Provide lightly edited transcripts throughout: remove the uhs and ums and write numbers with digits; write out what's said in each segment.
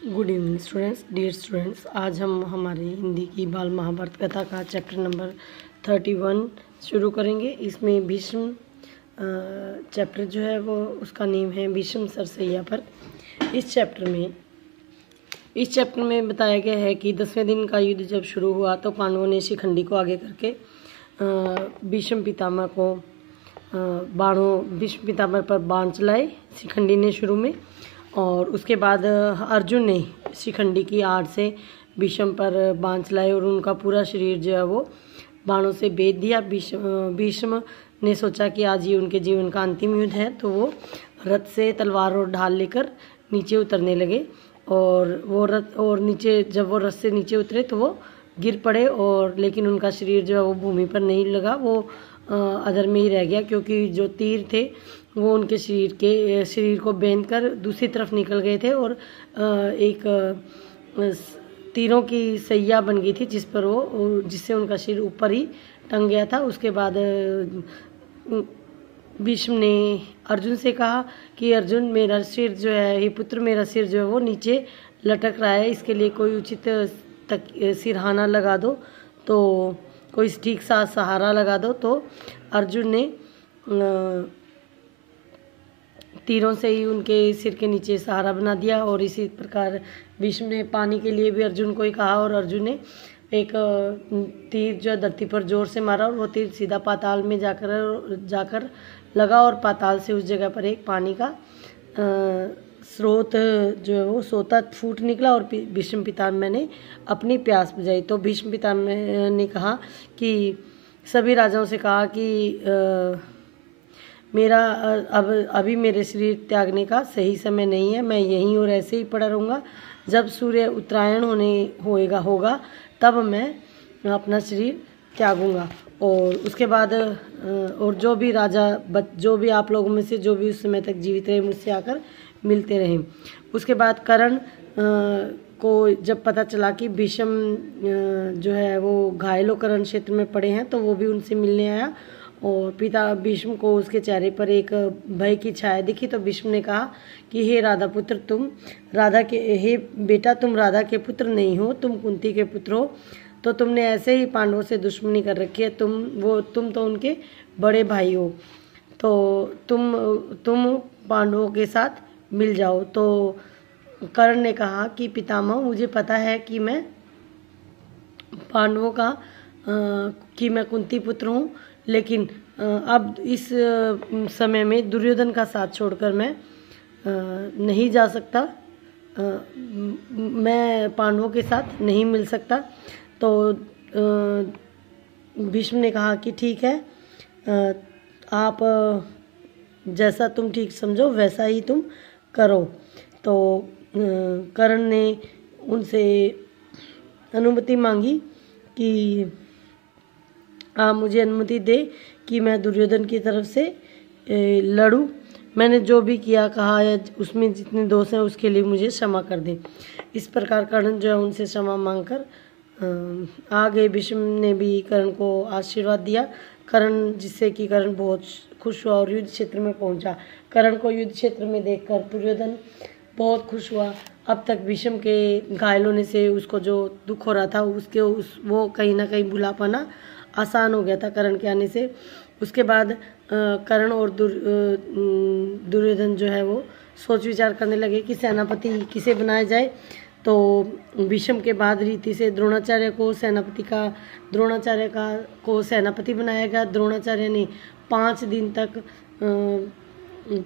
Good evening students, dear students. आज हम हमारी हिंदी की बाल महाभारत कथा का चैप्टर नंबर 31 शुरू करेंगे। इसमें भीष्म चैप्टर जो है वो उसका नेम है भीष्म सरसैया पर। इस चैप्टर में बताया गया है कि 10वें दिन का युद्ध जब शुरू हुआ तो पांडवों ने शिखंडी को आगे करके भीष्म पितामह पर बाण चलाए शिखंडी ने शुरू में, और उसके बाद अर्जुन ने शिखंडी की आड़ से भीष्म पर बाण चलाए और उनका पूरा शरीर जो है वो बाणों से बेध दिया। भीष्म ने सोचा कि आज ये उनके जीवन का अंतिम युद्ध है, तो वो रथ से तलवार और ढाल लेकर नीचे उतरने लगे। और वो जब वो रथ से नीचे उतरे तो वो गिर पड़े, और लेकिन उनका शरीर जो है वो भूमि पर नहीं लगा, वो अधर में ही रह गया, क्योंकि जो तीर थे वो उनके शरीर को बेंध कर दूसरी तरफ निकल गए थे और एक तीरों की सैया बन गई थी जिससे उनका शरीर ऊपर ही टंग गया था। उसके बाद भीष्म ने अर्जुन से कहा कि अर्जुन, मेरा सिर जो है, हे पुत्र, मेरा सिर जो है वो नीचे लटक रहा है, इसके लिए कोई उचित सिरहाना लगा दो, तो कोई ठीक सा सहारा लगा दो। तो अर्जुन ने तीरों से ही उनके सिर के नीचे सहारा बना दिया। और इसी प्रकार भीष्म ने पानी के लिए भी अर्जुन को ही कहा, और अर्जुन ने एक तीर जो धरती पर जोर से मारा और वो तीर सीधा पाताल में जाकर लगा, और पाताल से उस जगह पर एक पानी का स्रोत जो है वो सोता फूट निकला, और भीष्म पितामह ने अपनी प्यास बुझाई। तो भीष्म पितामह ने कहा कि सभी राजाओं से कहा कि मेरा अभी मेरे शरीर त्यागने का सही समय नहीं है, मैं यहीं और ऐसे ही पड़ा रहूँगा। जब सूर्य उत्तरायण होगा तब मैं अपना शरीर त्यागूंगा। और उसके बाद और जो भी आप लोगों में से जो भी उस समय तक जीवित रहे मुझसे आकर मिलते रहे। उसके बाद कर्ण को जब पता चला कि भीष्म जो है वो घायल होकर रण क्षेत्र में पड़े हैं, तो वो भी उनसे मिलने आया, और पिता भीष्म को उसके चेहरे पर एक भय की छाया दिखी। तो भीष्म ने कहा कि हे बेटा, तुम राधा के पुत्र नहीं हो, तुम कुंती के पुत्र हो, तो तुमने ऐसे ही पांडवों से दुश्मनी कर रखी है, तुम तो उनके बड़े भाई हो, तो तुम पांडवों के साथ मिल जाओ। तो कर्ण ने कहा कि पितामह, मुझे पता है कि मैं पांडवों कि मैं कुंती पुत्र हूँ, लेकिन अब इस समय में दुर्योधन का साथ छोड़कर मैं नहीं जा सकता, मैं पांडवों के साथ नहीं मिल सकता। तो भीष्म ने कहा कि ठीक है, आप जैसा तुम ठीक समझो वैसा ही तुम करो। तो कर्ण ने उनसे अनुमति मांगी कि आप मुझे अनुमति दे कि मैं दुर्योधन की तरफ से लड़ूं। मैंने जो भी किया कहा है उसमें जितने दोष हैं उसके लिए मुझे क्षमा कर दें। इस प्रकार कर्ण जो है उनसे क्षमा मांगकर आ गए। भीष्म ने भी कर्ण को आशीर्वाद दिया, जिससे कि कर्ण बहुत खुश हुआ और युद्ध क्षेत्र में पहुंचा। कर्ण को युद्ध क्षेत्र में देखकर दुर्योधन बहुत खुश हुआ। अब तक भीष्म के घायल होने से उसको जो दुख हो रहा था वो कहीं ना कहीं भुला पाना आसान हो गया था कर्ण के आने से। उसके बाद कर्ण और दुर्योधन जो है वो सोच विचार करने लगे कि सेनापति किसे बनाया जाए। तो भीष्म के बाद रीति से द्रोणाचार्य को सेनापति बनाया गया। द्रोणाचार्य ने 5 दिन तक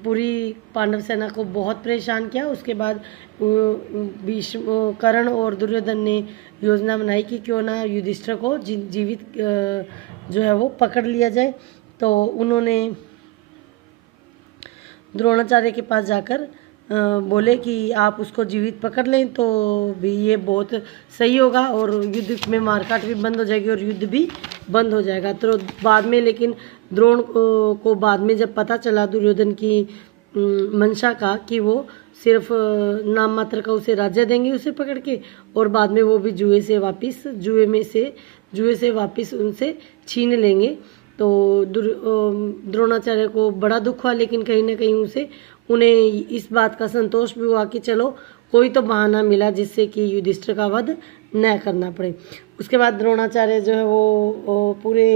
पूरी पांडव सेना को बहुत परेशान किया। उसके बाद कर्ण और दुर्योधन ने योजना बनाई कि क्यों ना युधिष्ठिर को जीवित जो है वो पकड़ लिया जाए। तो उन्होंने द्रोणाचार्य के पास जाकर बोले कि आप उसको जीवित पकड़ लें तो भी ये बहुत सही होगा, और युद्ध में मारकाट भी बंद हो जाएगी और युद्ध भी बंद हो जाएगा। तो बाद में लेकिन द्रोण को बाद में जब पता चला दुर्योधन की मंशा का कि वो सिर्फ नाम मात्र का उसे राज्य देंगे उसे पकड़ के, और बाद में वो भी जुए से वापस उनसे छीन लेंगे, तो द्रोणाचार्य को बड़ा दुख हुआ। लेकिन कहीं ना कहीं उन्हें इस बात का संतोष भी हुआ कि चलो कोई तो बहाना मिला जिससे कि युधिष्ठिर का वध न करना पड़े। उसके बाद द्रोणाचार्य जो है वो पूरे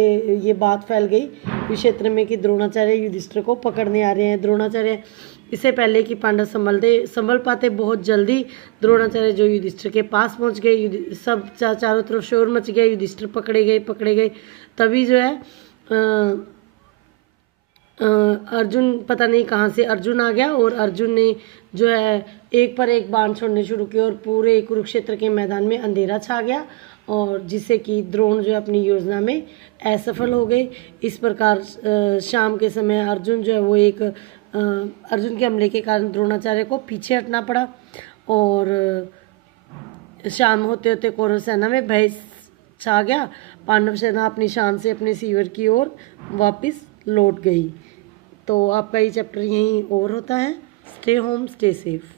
ये बात फैल गई क्षेत्र में कि द्रोणाचार्य युधिष्ठिर को पकड़ने आ रहे हैं। द्रोणाचार्य इससे पहले कि पांडव संभल पाते, बहुत जल्दी द्रोणाचार्य जो युधिष्ठिर के पास पहुंच गए। सब चारों तरफ शोर मच गया, युधिष्ठिर पकड़े गए। तभी जो है अर्जुन, पता नहीं कहाँ से अर्जुन आ गया और अर्जुन ने जो है एक पर एक बाण छोड़ने शुरू किए और पूरे कुरुक्षेत्र के मैदान में अंधेरा छा गया, और जिससे कि द्रोण जो है अपनी योजना में असफल हो गए। इस प्रकार शाम के समय अर्जुन जो है वो एक अर्जुन के हमले के कारण द्रोणाचार्य को पीछे हटना पड़ा, और शाम होते होते कौरव सेना में भय छा गया। पांडव सेना अपनी शान से अपने शिविर की ओर वापस लौट गई। तो आपका ये चैप्टर यहीं ओवर होता है। Stay home, stay safe.